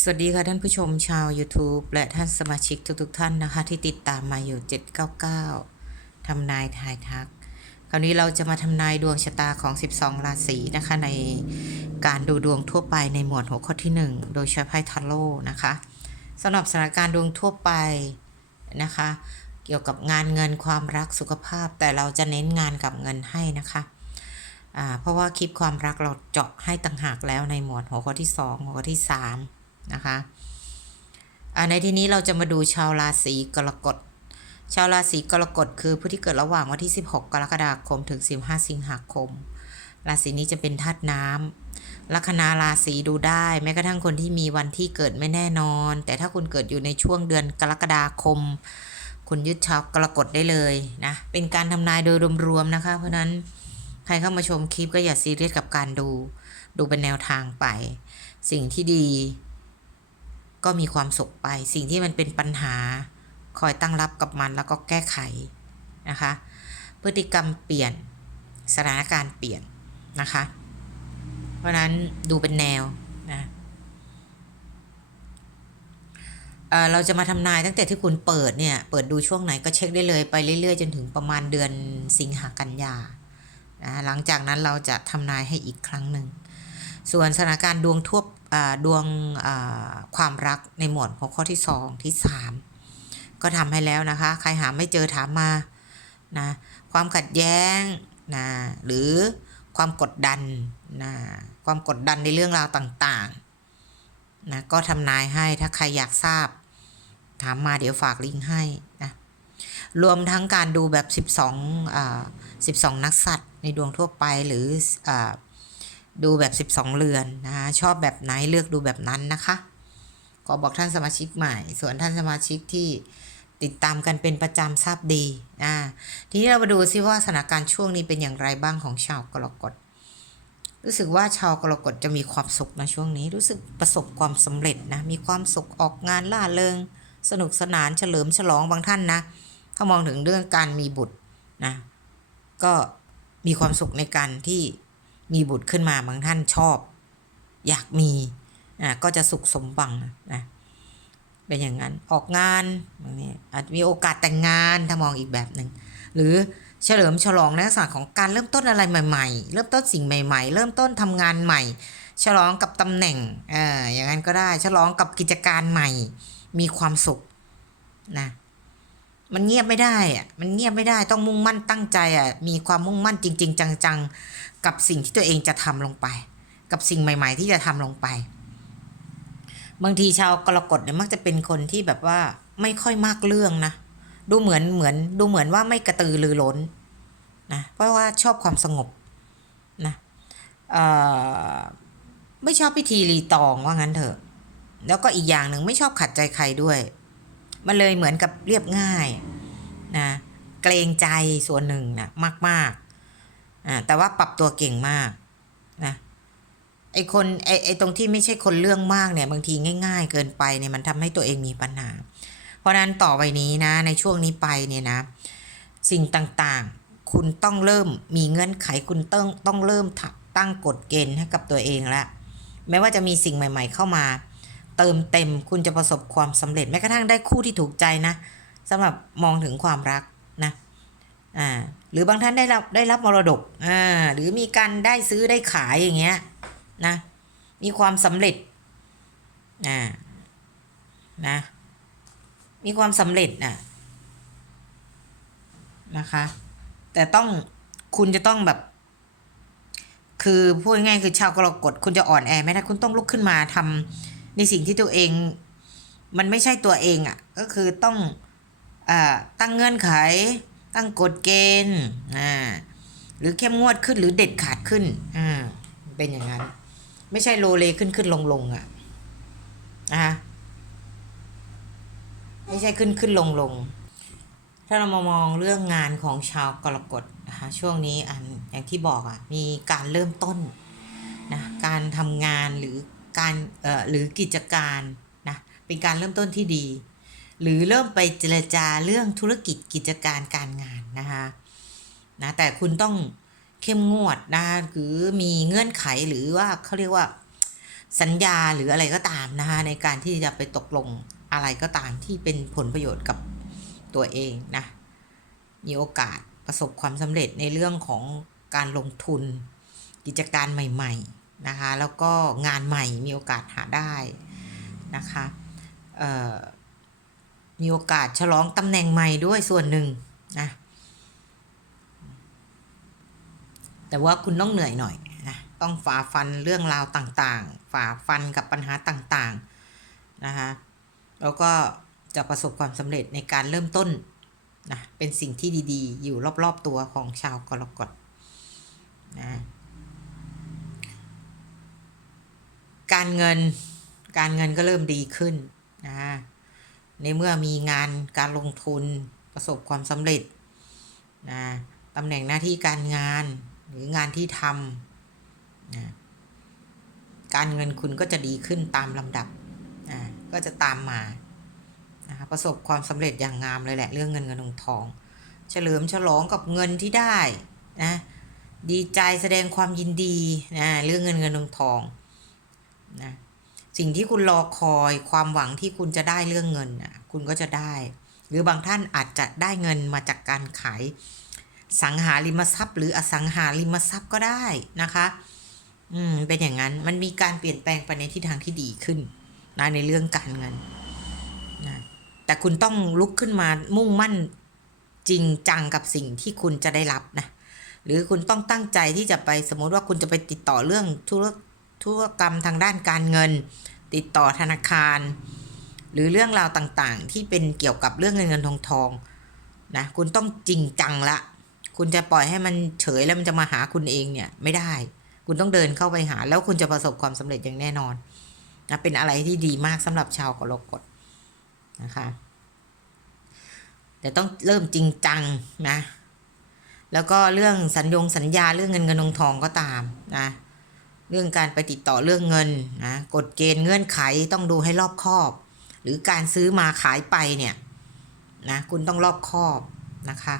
สวัสดีค่ะท่านผู้ชมชาว YouTube และท่านสมาชิกทุกๆท่านนะคะ ที่ติดตามมาอยู่ 799 ทำนายทายทัก คราวนี้เราจะมาทำนายดวงชะตาของ 12 ราศีนะคะ ในการดูดวงทั่วไปในหมวดหัวข้อที่ 1 โดยใช้ไพ่ทาโร่นะคะสำหรับสถานการณ์ดวงทั่วไปนะคะ เกี่ยวกับงานเงินความรักสุขภาพ แต่เราจะเน้นงานกับเงินให้นะคะเพราะว่าคลิปความรักเราเจาะให้ต่างหากแล้วในหมวดหัวข้อที่ 2 หัวข้อที่ 3 นะคะในที่นี้เราจะมาดูชาวราศีกรกฎ ชาวราศีกรกฎคือผู้ที่เกิดระหว่างวันที่ 16 กรกฎาคมถึง 15 สิงหาคม ราศีนี้จะเป็นธาตุน้ำลัคนาราศีดูได้แม้กระทั่งคนที่มีวันที่เกิดไม่แน่นอน แต่ถ้าคุณเกิดอยู่ในช่วงเดือนกรกฎาคม คุณยึดชาวกรกฎได้เลยนะเป็นการทำนายโดยรวมๆนะคะ เพราะนั้นใครเข้ามาชมคลิปก็อย่าซีเรียสกับการดู ดูเป็นแนวทางไป สิ่งที่ดี ก็มีความสุขไป สิ่งที่มันเป็นปัญหา คอยตั้งรับกับมันแล้วก็แก้ไขนะคะ พฤติกรรมเปลี่ยนสถานการณ์เปลี่ยนนะคะ เพราะนั้นดูเป็นแนวนะเเราจะมาทำนายตั้งแต่ที่คุณเปิดเนี่ย เปิดดูช่วงไหนก็เช็คได้เลยไปเรื่อยๆ จนถึงประมาณเดือนสิงหากันยานะหลังจากนั้นเราจะทำนายให้อีกครั้งหนึ่ง ส่วนสถานการณ์ดวงทั่ว ดวงความรักในหมวดหัวข้อที่ 2 ที่ 3 ก็ทำให้แล้วนะคะ ใครหาไม่เจอถามมานะความขัดแย้งนะหรือความกดดันนะความกดดันในเรื่องราวต่างๆนะก็ทำนายให้ถ้าใครอยากทราบ ถามมาเดี๋ยวฝากลิงก์ให้นะรวมทั้งการดูแบบ 12อ่า12 นักสัตว์ในดวงทั่วไปหรืออา ดูแบบ 12 เรือนนะคะชอบแบบไหนเลือกดูแบบนั้นนะคะขอบอกท่านสมาชิกใหม่ ส่วนท่านสมาชิกที่ติดตามกันเป็นประจำทราบดีอ่าทีนี้เรามาดูซิว่าสถานการณ์ช่วงนี้เป็นอย่างไรบ้างของชาวกรกฎรู้สึกว่าชาวกรกฎจะมีความสุขนะช่วงนี้ รู้สึกประสบความสำเร็จนะมีความสุขออกงานล่าเริง สนุกสนานเฉลิมฉลองบางท่านนะถ้ามองถึงเรื่องการมีบุตรนะก็มีความสุขในการที่ มีบุตรขึ้นมาบางท่านชอบ อยากมีอะก็จะสุขสมบังนะเป็นอย่างนั้นออกงานอย่างนี้อาจมีโอกาสแต่งงานถ้ามองอีกแบบหนึ่งหรือเฉลิมฉลองในลักษณะของการเริ่มต้นอะไรใหม่ๆ เริ่มต้นสิ่งใหม่ๆ เริ่มต้นทำงานใหม่ ฉลองกับตำแหน่งเอออย่างนั้นก็ได้ฉลองกับกิจการใหม่ มีความสุขนะมันเงียบไม่ได้อะมันเงียบไม่ได้ต้องมุ่งมั่นตั้งใจอะมีความมุ่งมั่นจริง ๆ จังๆ กับสิ่งที่ตัวเองจะทำลงไป กับสิ่งใหม่ ๆ ที่จะทำลงไป บางทีชาวกรกฎเนี่ยมักจะเป็นคนที่แบบว่าไม่ค่อยมากเรื่องนะดูเหมือนเหมือนดูเหมือนว่าไม่กระตือรือร้นนะเพราะว่าชอบความสงบนะไม่ชอบพิธีรีตองว่างั้นเถอะ แล้วก็อีกอย่างหนึ่งไม่ชอบขัดใจใครด้วย มันเลยเหมือนกับเรียบง่ายนะเกรงใจส่วนหนึ่งนะมากๆ อ่าแต่ว่าปรับตัวเก่งมากนะไอคนไอไอตรงที่ไม่ใช่คนเรื่องมากเนี่ยบางทีง่าย ๆ เกินไปเนี่ยมันทำให้ตัวเองมีปัญหา เพราะนั้นต่อไปนี้นะในช่วงนี้ไปเนี่ยนะ สิ่งต่างๆ คุณต้องเริ่มมีเงื่อนไขคุณต้องต้องเริ่มตั้งกฎเกณฑ์ให้กับตัวเองแล้วไม่ว่าจะมีสิ่งใหม่ ๆ เข้ามา เติมเต็มคุณจะประสบความสำเร็จแม้กระทั่งได้คู่ที่ถูกใจนะสำหรับมองถึงความรัก อ่าหรือบางท่านได้รับได้รับมรดกอ่าหรือมีการได้ซื้อได้ขายอย่างเงี้ยนะมีความสำเร็จอ่านะมีความสำเร็จนะนะคะ แต่ต้องคุณจะต้องแบบ คือพูดง่ายคือชาวกรกฎคุณจะอ่อนแอไม่ได้คุณต้องลุกขึ้นมาทำในสิ่งที่ตัวเอง มันไม่ใช่ตัวเองอะ่ะ ก็คือต้องอ่าตั้งเงื่อนไข ตั้งกฎเกณฑ์อ่าหรือเข้มงวดขึ้นหรือเด็ดขาดขึ้นอ่าเป็นอย่างนั้น ไม่ใช่โลเลขึ้นขึ้นลงลงอะ่ะนะคะไม่ใช่ขึ้นขึ้นลงลงถ้าเรามามองเรื่องงานของชาวกรกฎนะคะช่วงนี้อันอย่างที่บอกอะ่ะมีการเริ่มต้นนะการทำงานหรือการเอ่อหรือกิจการนะเป็นการเริ่มต้นที่ดี หรือเริ่มไปเจรจาเรื่องธุรกิจกิจการการงานนะคะนะแต่คุณต้องเข้มงวดนะหรือมีเงื่อนไขหรือว่าเขาเรียกว่าสัญญาหรืออะไรก็ตามนะคะในการที่จะไปตกลงอะไรก็ตามที่เป็นผลประโยชน์กับตัวเองนะมีโอกาสประสบความสำเร็จในเรื่องของการลงทุน กิจการใหม่ๆนะคะแล้วก็งานใหม่มีโอกาสหาได้นะคะเอ่อ มีโอกาสฉลองตำแหน่งใหม่ด้วยส่วนหนึ่งนะ แต่ว่าคุณต้องเหนื่อยหน่อยนะต้องฝ่าฟันเรื่องราวต่างๆ ฝ่าฟันกับปัญหาต่างๆนะคะแล้วก็จะประสบความสำเร็จในการเริ่มต้นนะเป็นสิ่งที่ดีๆ อยู่รอบๆตัวของชาวกรกฎนะการเงินการเงินก็เริ่มดีขึ้นนะ ในเมื่อมีงานการลงทุนประสบความสำเร็จนะตำแหน่งหน้าที่การงานหรืองานที่ทำนะการเงินคุณก็จะดีขึ้นตามลำดับนะก็จะตามมานะคะประสบความสำเร็จอย่างงามเลยแหละเรื่องเงินเงินทองทอง เฉลิมฉลองกับเงินที่ได้นะดีใจแสดงความยินดีนะเรื่องเงินเงินทองทองนะ สิ่งที่คุณรอคอยความหวังที่คุณจะได้เรื่องเงินน่ะคุณก็จะได้ หรือบางท่านอาจจะได้เงินมาจากการขายสังหาริมทรัพย์ หรืออสังหาริมทรัพย์ก็ได้นะคะ อืมเป็นอย่างนั้นมันมีการเปลี่ยนแปลงไปในทิศทางที่ดีขึ้นนะในเรื่องการเงินนะแต่คุณต้องลุกขึ้นมามุ่งมั่นจริงจังกับสิ่งที่คุณจะได้รับนะหรือคุณต้องตั้งใจที่จะไปสมมติว่าคุณจะไปติดต่อเรื่องธุร ธุรกรรมทางด้านการเงิน ติดต่อธนาคาร หรือเรื่องราวต่างๆ ที่เป็นเกี่ยวกับเรื่องเงินเงินทองทองนะคุณต้องจริงจังละ คุณจะปล่อยให้มันเฉยแล้วมันจะมาหาคุณเองเนี่ยไม่ได้ คุณต้องเดินเข้าไปหา แล้วคุณจะประสบความสำเร็จอย่างแน่นอนนะเป็นอะไรที่ดีมากสำหรับชาวกรกฎนะคะแต่ต้องเริ่มจริงจังนะ แล้วก็เรื่องสัญญงสัญญาเรื่องเงินเงินทองทองก็ตามนะ เรื่องการไปติดต่อเรื่องเงินนะกฎเกณฑ์เงื่อนไขต้องดูให้รอบคอบ หรือการซื้อมาขายไปเนี่ยนะคุณต้องรอบคอบนะคะ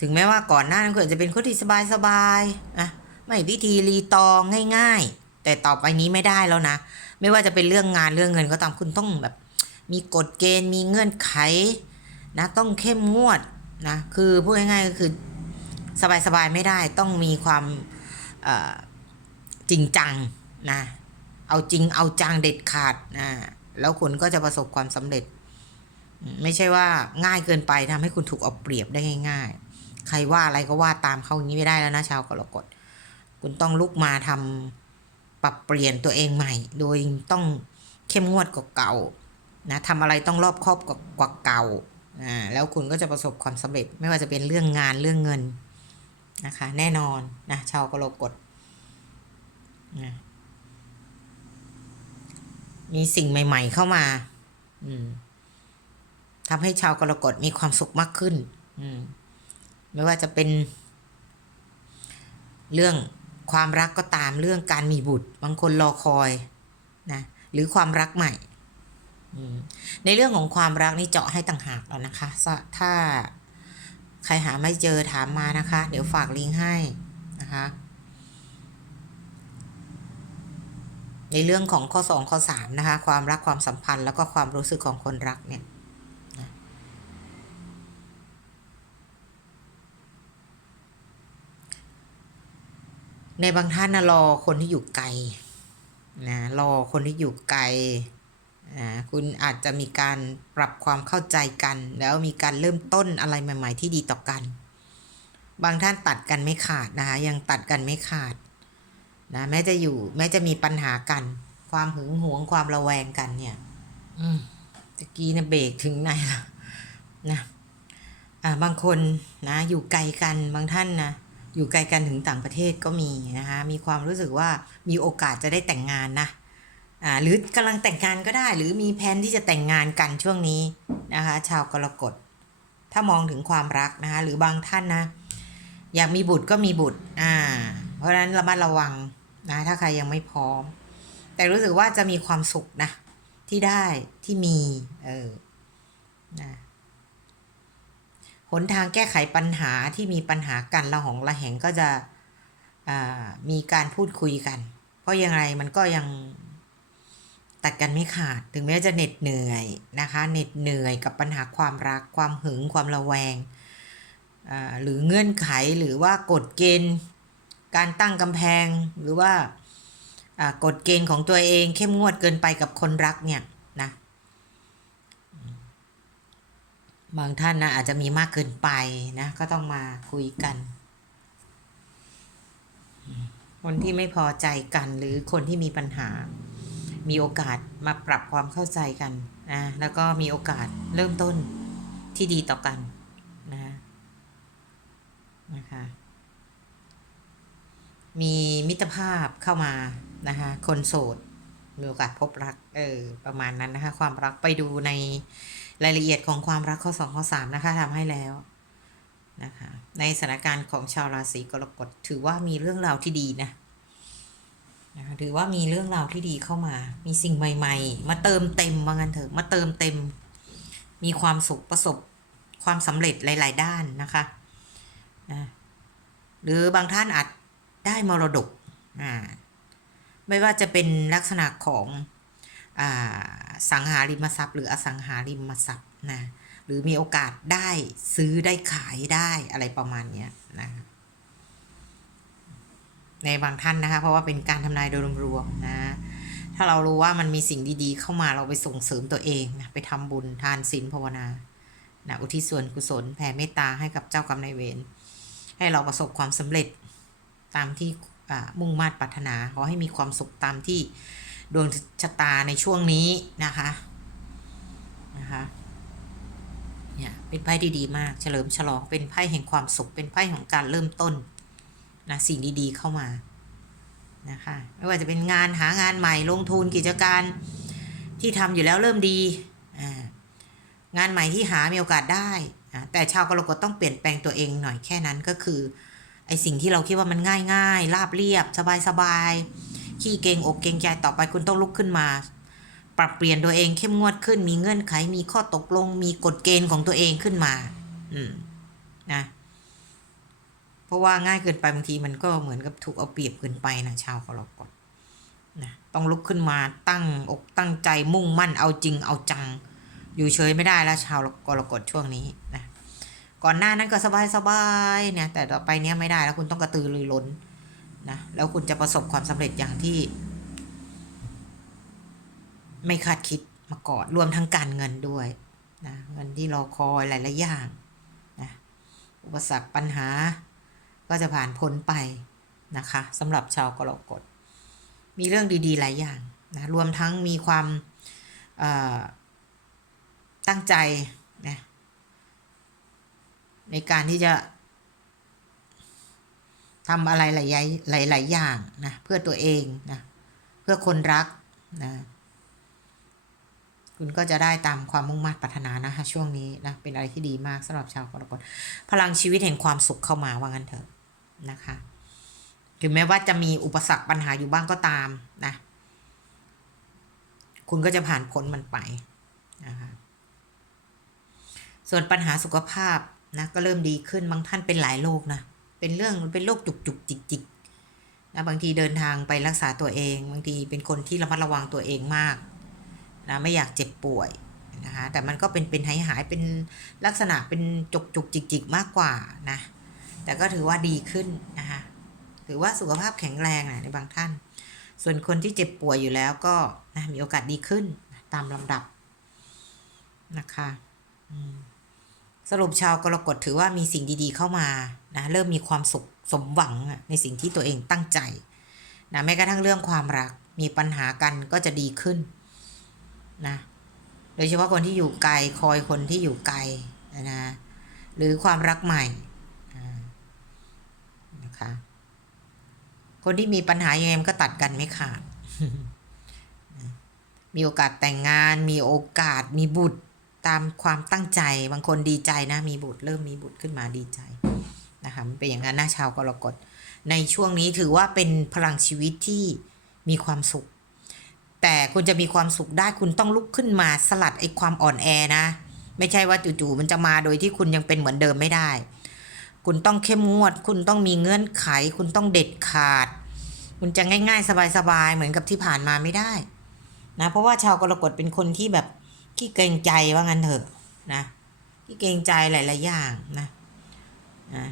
ถึงแม้ว่าก่อนหน้านั้นคุณอาจจะเป็นคนที่สบายๆนะไม่พิธีรีตองง่าย ๆ แต่ต่อไปนี้ไม่ได้แล้วนะ ไม่ว่าจะเป็นเรื่องงานเรื่องเงินก็ตามคุณต้องแบบ มีกฎเกณฑ์มีเงื่อนไขนะต้องเข้มงวดนะคือพูดง่ายๆก็คือสบายๆไม่ได้ต้องมีความ จริงจังนะเอาจริงเอาจังเด็ดขาดนะแล้วคุณก็จะประสบความสำเร็จ ไม่ใช่ว่าง่ายเกินไปทำให้คุณถูกเอาเปรียบได้ง่าย ๆ ใครว่าอะไรก็ว่าตามเขาอย่างนี้ไม่ได้แล้วนะชาวกรกฎคุณต้องลุกมาทำปรับเปลี่ยนตัวเองใหม่ โดยต้องเข้มงวดกว่าเก่านะทำอะไรต้องรอบคอบกว่ากว่าเก่าอ่าแล้วคุณก็จะประสบความสำเร็จไม่ว่าจะเป็นเรื่องงานเรื่องเงินนะคะ แน่นอนนะชาวกรกฎ นะมีสิ่งใหม่ ๆ เข้ามา อืมทำให้ชาวกรกฎมีความสุขมากขึ้น อืม ไม่ว่าจะเป็น เรื่องความรักก็ตามเรื่องการมีบุตร บางคนรอคอย นะหรือความรักใหม่อในเรื่องของความรักนี่เจาะให้ต่างหากแล้วนะคะ ถ้าถ้าใครหาไม่เจอถามมานะคะ เดี๋ยวฝากลิงก์ให้นะคะ ในเรื่องของข้อ 2 ข้อ 3 นะคะ ความรักความสัมพันธ์แล้วก็ความรู้สึกของคนรักเนี่ยในบางท่านนะรอคนที่อยู่ไกลนะรอคนที่อยู่ไกลนะคุณอาจจะมีการปรับความเข้าใจกัน แล้วมีการเริ่มต้นอะไรใหม่ ๆ ที่ดีต่อกัน บางท่านตัดกันไม่ขาดนะคะยังตัดกันไม่ขาด นะแม้จะอยู่ แม้จะมีปัญหากัน ความหึงหวงความระแวงกันเนี่ย อืมตะกี้เนี่ยเบรกถึงไหนล่ะนะอ่าบางคนนะ อยู่ไกลกันบางท่านนะอยู่ไกลกันถึงต่างประเทศก็มีนะคะมีความรู้สึกว่ามีโอกาสจะได้แต่งงานนะอ่าหรือกำลังแต่งงานก็ได้ หรือมีแผนที่จะแต่งงานกันช่วงนี้นะคะ ชาวกรกฎถ้ามองถึงความรักนะคะ หรือบางท่านนะ อยากมีบุตรก็มีบุตร อ่า เพราะฉะนั้นระมัดระวัง นะถ้าใครยังไม่พร้อม แต่รู้สึกว่าจะมีความสุขนะที่ได้ที่มีเออนะหนทางแก้ไขปัญหาที่มีปัญหากันละหองละแหงก็จะมีการพูดคุยกัน เพราะยังไงมันก็ยังตัดกันไม่ขาด ถึงแม้จะเหน็ดเหนื่อยนะคะเหน็ดเหนื่อยกับปัญหาความรักความหึงความระแวงหรือเงื่อนไขหรือว่ากฎเกณฑ์ การตั้งกำแพงหรือว่ากฎเกณฑ์ของตัวเองเข้มงวดเกินไปกับคนรักเนี่ยนะบางท่านนะอาจจะมีมากเกินไปนะก็ต้องมาคุยกัน คนที่ไม่พอใจกันหรือคนที่มีปัญหา มีโอกาสมาปรับความเข้าใจกันนะแล้วก็มีโอกาสเริ่มต้นที่ดีต่อกันนะนะคะ มีมิตรภาพเข้ามานะคะคนโสดมีโอกาสพบรักเออประมาณนั้นนะคะ ความรักไปดูในรายละเอียดของความรักข้อสองข้อสามนะคะทำให้แล้วนะคะในสถานการณ์ของชาวราศีกรกฎถือว่ามีเรื่องราวที่ดีนะนะคะถือว่ามีเรื่องราวที่ดีเข้ามา มีสิ่งใหม่ ๆ มาเติมเต็มว่างั้นเถอะมาเติมเต็ม มีความสุขประสบความสำเร็จหลาย ๆ ด้านนะคะนะหรือบางท่านอาจ ได้มรดกไม่ว่าจะเป็นลักษณะของอสังหาริมทรัพย์ หรืออสังหาริมทรัพย์นะหรือมีโอกาสได้ซื้อได้ขายได้อะไรประมาณนี้นะคะในบางท่านนะคะ เพราะว่าเป็นการทำนายโดยรวมๆนะ ถ้าเรารู้ว่ามันมีสิ่งดีๆ เข้ามาเราไปส่งเสริมตัวเองนะไปทำบุญทานศีลภาวนานะอุทิศส่วนกุศลแผ่เมตตาให้กับเจ้ากรรมนายเวรให้เราประสบความสำเร็จ ตามที่มุ่งมา่ปรารถนา ขอให้มีความสุขตามที่ดวงชะตาในช่วงนี้นะคะนะคะเนี่ยเป็นไพ่ที่ดีมากเฉลิมฉลองเป็นไพ่แห่งความสุขเป็นไพ่ของการเริ่มต้นนะสิ่งดีๆเข้ามานะคะไม่ว่าจะเป็นงานหางานใหม่ลงทุนกิจการที่ทำอยู่แล้วเริ่มดีงานใหม่ที่หามีโอกาสได้ แต่ชาวกรกฎต้องเปลี่ยนแปลงตัวเองหน่อยแค่นั้นก็คือ ไอสิ่งที่เราคิดว่ามันง่ายง่ายราบเรียบ สบายสบายขี้เกงอกเกงใจต่อไปคุณต้องลุกขึ้นมา ปรับเปลี่ยนตัวเองเข้มงวดขึ้น มีเงื่อนไข มีข้อตกลง มีกฎเกณฑ์ของตัวเองขึ้นมา อืมนะเพราะว่าง่ายเกินไปบางทีมันก็เหมือนกับถูกเอาเปรียบเกินไปนะชาวกรกฎนะต้องลุกขึ้นมาตั้งอกตั้งใจมุ่งมั่นเอาจริงเอาจัง อยู่เฉยไม่ได้แล้วชาวกรกฎช่วงนี้นะ ก่อนหน้านั้นก็สบายสบายๆเนี่ยแต่ต่อไปเนี้ยไม่ได้แล้วคุณต้องกระตือรือร้นนะแล้วคุณจะประสบความสำเร็จอย่างที่ ไม่คาดคิดมาก่อนรวมทั้งการเงินด้วยนะเงินที่รอคอยหลายๆอย่างนะอุปสรรคปัญหาก็จะผ่านพ้นไปนะคะสำหรับชาวกรกฎมีเรื่องดีๆ หลายอย่างนะรวมทั้งมีความตั้งใจนะ ในการที่จะทำอะไรหลายๆหลายๆอย่างนะเพื่อตัวเองนะเพื่อคนรักนะคุณก็จะได้ตามความมุ่งมั่นปรารถนานะคะช่วงนี้นะเป็นอะไรที่ดีมากสำหรับชาวกรกฎพลังชีวิตแห่งความสุขเข้ามาว่างั้นเถอะนะคะถึงแม้ว่าจะมีอุปสรรคปัญหาอยู่บ้างก็ตามนะคุณก็จะผ่านพ้นมันไปนะคะส่วนปัญหาสุขภาพ นะก็เริ่มดีขึ้นบางท่านเป็นหลายโรคนะเป็นเรื่องเป็นโรคจุกจุกจิกจิกนะบางทีเดินทางไปรักษาตัวเอง บางทีเป็นคนที่ระมัดระวังตัวเองมากนะไม่อยากเจ็บป่วยนะคะแต่มันก็เป็นเป็นหายหายเป็นลักษณะเป็นจุกจุกจิกจิกมากกว่านะแต่ก็ถือว่าดีขึ้นนะคะถือว่าสุขภาพแข็งแรงนะในบางท่าน ส่วนคนที่เจ็บป่วยอยู่แล้วก็นะมีโอกาสดีขึ้นตามลำดับนะคะ อืม สรุปชาวกรกฎถือว่ามีสิ่งดีๆเข้ามานะเริ่มมีความสุขสมหวังในสิ่งที่ตัวเองตั้งใจนะแม้กระทั่งเรื่องความรักมีปัญหากันก็จะดีขึ้นนะโดยเฉพาะคนที่อยู่ไกลคอยคนที่อยู่ไกลนะหรือความรักใหม่นะคะคนที่มีปัญหายังไงมันก็ตัดกันไม่ขาด มีโอกาสแต่งงาน มีโอกาสมีบุตร ตามความตั้งใจบางคนดีใจนะมีบุตรเริ่มมีบุตรขึ้นมาดีใจนะคะมันเป็นอย่างนั้นนะชาวกรกฎในช่วงนี้ถือว่าเป็นพลังชีวิตที่มีความสุข แต่คุณจะมีความสุขได้คุณต้องลุกขึ้นมาสลัดไอ้ความอ่อนแอนะ ไม่ใช่ว่าจู่ๆมันจะมาโดยที่คุณยังเป็นเหมือนเดิมไม่ได้ คุณต้องเข้มงวด คุณต้องมีเงื่อนไข คุณต้องเด็ดขาด คุณจะง่าย ๆ สบายๆเหมือนกับที่ผ่านมาไม่ได้นะเพราะว่าชาวกรกฎเป็นคนที่แบบ ขี้เกรงใจว่างั้นเถอะนะขี้เกรงใจหลายๆอย่างนะนะ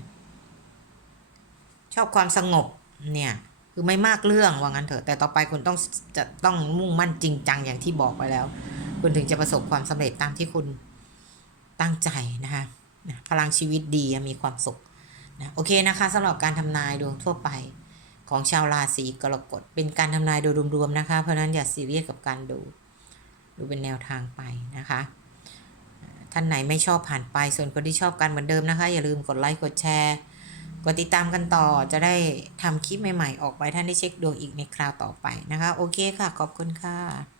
ชอบความสงบเนี่ยคือไม่มากเรื่องว่างั้นเถอะ แต่ต่อไปคุณต้องจะต้องมุ่งมั่นจริงจังอย่างที่บอกไปแล้ว คุณถึงจะประสบความสำเร็จตามที่คุณตั้งใจนะคะพลังชีวิตดีมีความสุขนะโอเคนะคะสำหรับการทำนายดวงทั่วไปของชาวราศีกรกฎเป็นการทำนายโดยรวมๆนะคะ เพราะฉะนั้นอย่าซีเรียสกับการดู ดูเป็นแนวทางไปนะคะ ท่านไหนไม่ชอบผ่านไป ส่วนคนที่ชอบกันเหมือนเดิมนะคะ อย่าลืมกดไลค์ กดแชร์ กดติดตามกันต่อ จะได้ทำคลิปใหม่ๆ ออกไปท่านได้เช็คดวงอีกในคราวต่อไปนะคะ โอเคค่ะ ขอบคุณค่ะ